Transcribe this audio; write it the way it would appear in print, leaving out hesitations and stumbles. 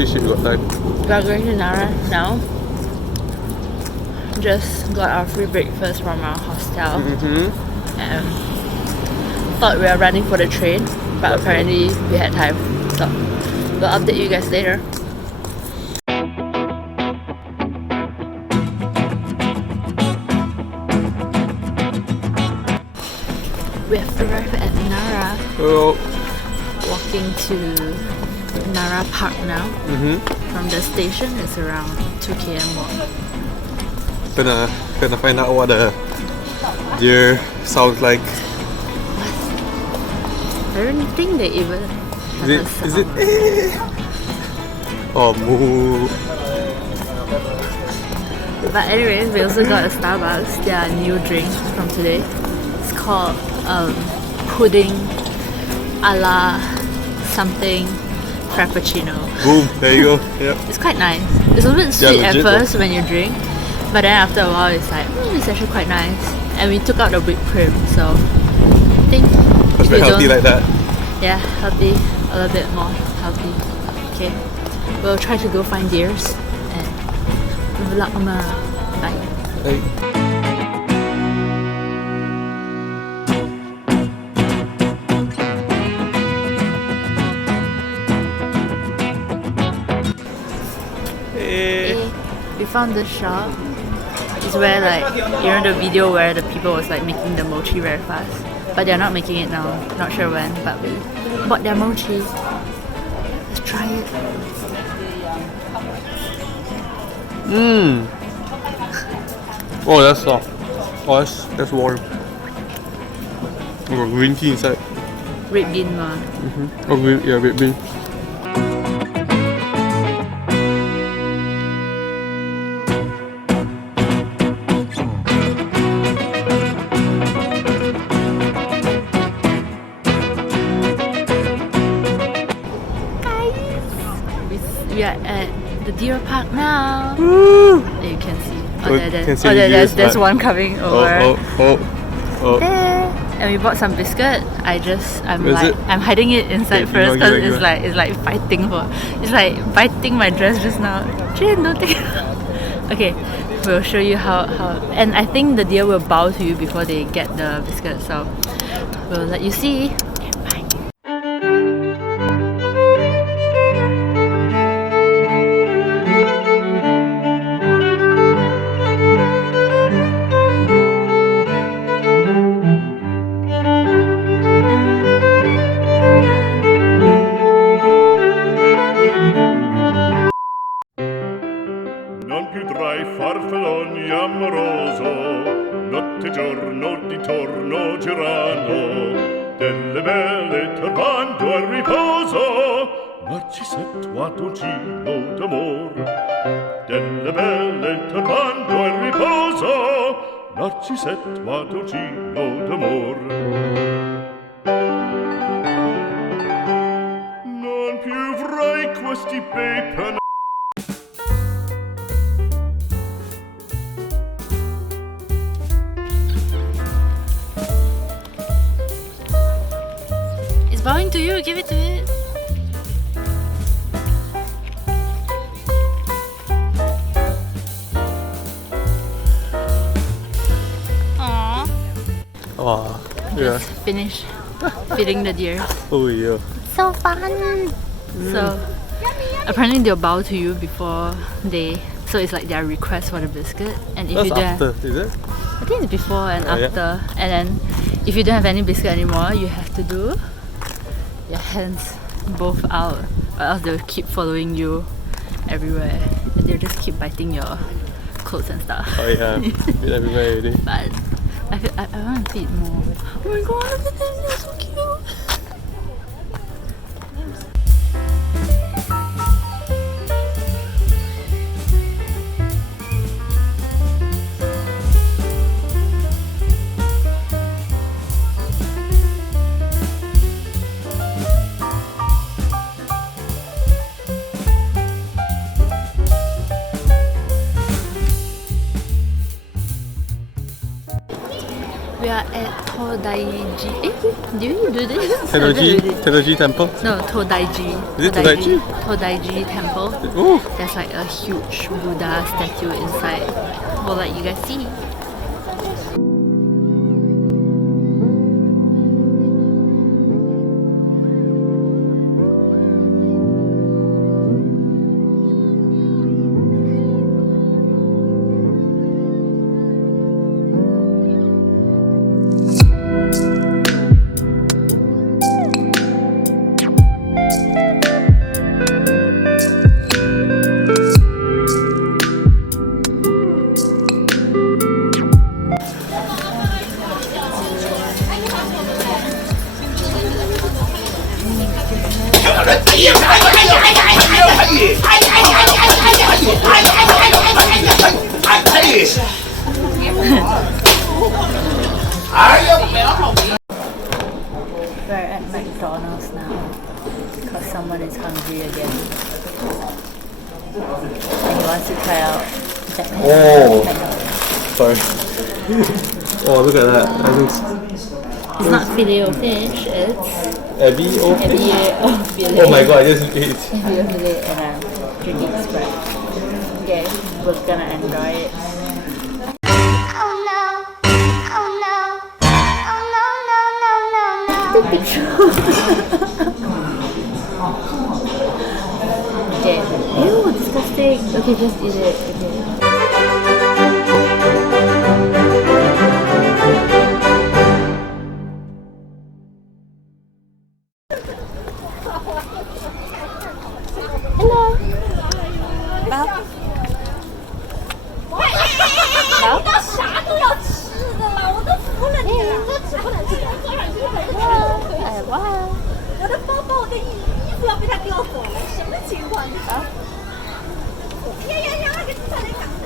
Mochi shit got time. We are going to Nara now. Just got our free breakfast from our hostel. And thought we were running for the train, but apparently we had time. So we'll update you guys later. We have arrived at Nara. Oh. Walking to Nara Park now. From the station, it's around 2 km walk. Gonna find out what the deer sounds like. I don't think they even have a sound. Is it? Oh, moo. But anyways, we also got a Starbucks, their new drink from today. It's called pudding a la something frappuccino. Boom, there you go. Yep. It's quite nice. It's a bit sweet at first when you drink, but then after a while it's like, it's actually quite nice. And we took out the whipped cream, so I think It's very healthy like that. Yeah, healthy, a little bit more healthy. Okay, we'll try to go find deers and vlog ma. Bye. Hey. We found this shop. It's where, like, you know the video where the people was like making the mochi very fast, but they're not making it now. Not sure when, but we bought their mochi. Let's try it. Oh, that's soft. Oh, that's warm. Oh, green tea inside. Red bean ma. Oh, green, yeah, red bean. We are at the deer park now. Woo! You can see. There's one coming over. There. And we bought some biscuit. I'm hiding it inside first because it's like biting my dress just now. Jane, don't take it. Okay, we'll show you how. And I think the deer will bow to you before they get the biscuit. So we'll let you see. Farfalloni amoroso, notte e giorno di torno girando, delle belle turbando al riposo, Narcisetto d'amor. Delle belle turbando al riposo, Narcisetto d'amor. Non più avrai questi bei penati. Bowing to you, give it to it. Aww. Oh, yeah. Just finish feeding the deer. Oh, yeah. So fun! So, apparently they'll bow to you before they... So it's like their request for the biscuit. And if That's you don't after, is it? I think it's before and after. Yeah. And then if you don't have any biscuit anymore, you have to do your hands both out, or else they'll keep following you everywhere and they'll just keep biting your clothes and stuff. Oh yeah, bit everywhere already. But I want to feed more. Oh my god, look at them, they're so cute! We are at Tōdai-ji. Do you do this? Tōdai-ji Temple? No, Tōdai-ji. Is it Tōdai-ji? Tōdai-ji Temple. Ooh. There's like a huge Buddha statue inside. We'll let you guys see. We're at McDonald's now because someone is hungry again and he wants to try out Japanese McDonald's. Sorry. Oh, look at that. I think It's not filet o fish, it's Ebi o fish. filet. Oh my god, I just ate. Filet and I'm drinking Sprite. Okay, we're gonna enjoy it. Okay. Ew, disgusting. Okay, just eat it. Okay. Hello. Bao. Bao. 啥都要吃的了，我都服了你了，这只不能吃，坐上去很热。哎，哇。我的包包，我的衣服要被他叼走了，什么情况？啊！呀呀呀！给他来讲的。